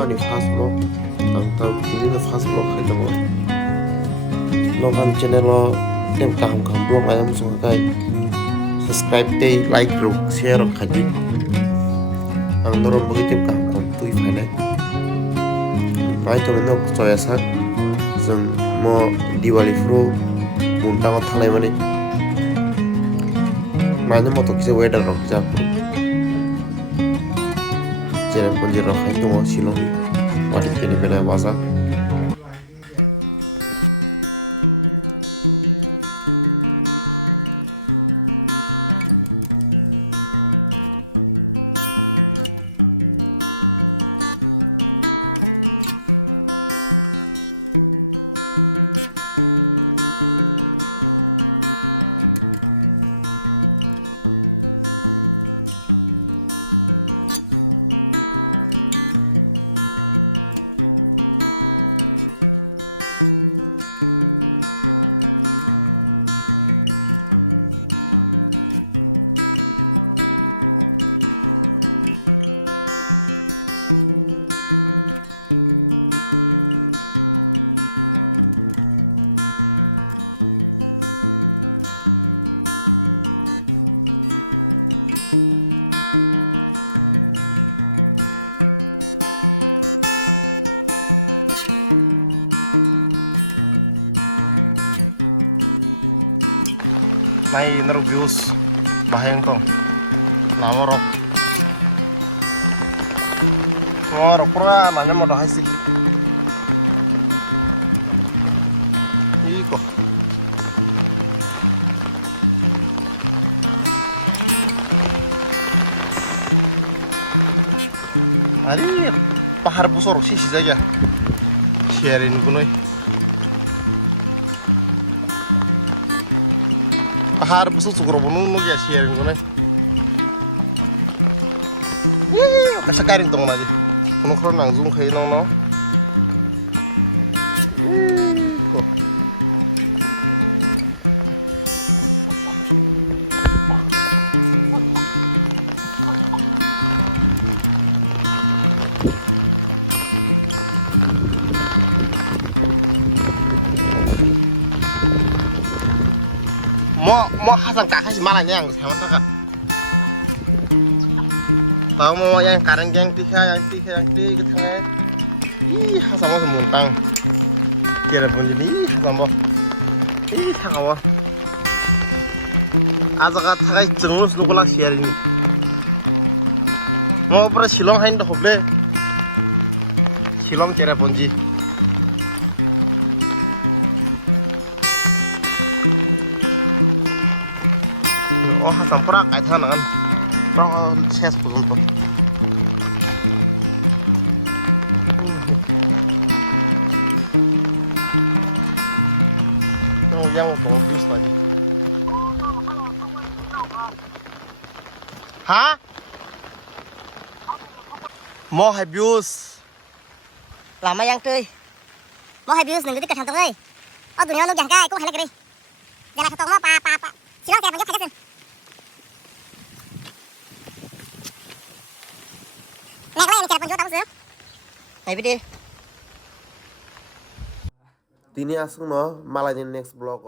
ani first vlog ang ini first vlog hai dong novan channel lo tem kaham vlog ayam sungai subscribe tei like ruk share ruk khaji ang norom bagi tem kaham tui phane mai to no choya sa जों mo diwali fro bunta ma thalai mani माने मतो किसे वेदार रक जा जेरे पन्जि रखाय दङ शिलं वाटि पेनि बेला वाजा Orang pura mana mau hasil. Hari pahar besar sih saja. Sharing dulu. Pahar besar cukup penuh ya sharing dulu. Sekarang itu lagi. Langsung kayak nono. Mau hasan kakak semalam yang sama kakak. Tahu mau yang karang yang tiga gitu kan. Iya sama tentang kira pun jadi sama. Ih sama. Azak takai jengus lu kelas share ini. Mau pernah Shillong hain dah hoble. Shillong kira pun jadi. Oh hasan pernah kayak sana kan. Pernah ses pun tuh. Hah? Mau habis. Lama yang tuh. Mau habis nunggu di kantor nih. Oh dunia nunggu jangka, aku halek nih. Jangan ketemu apa. Silo kayak banyak kaget. Nek lagi cara penjual tahu sih. Tapi dia. Tini asung no malah next vlog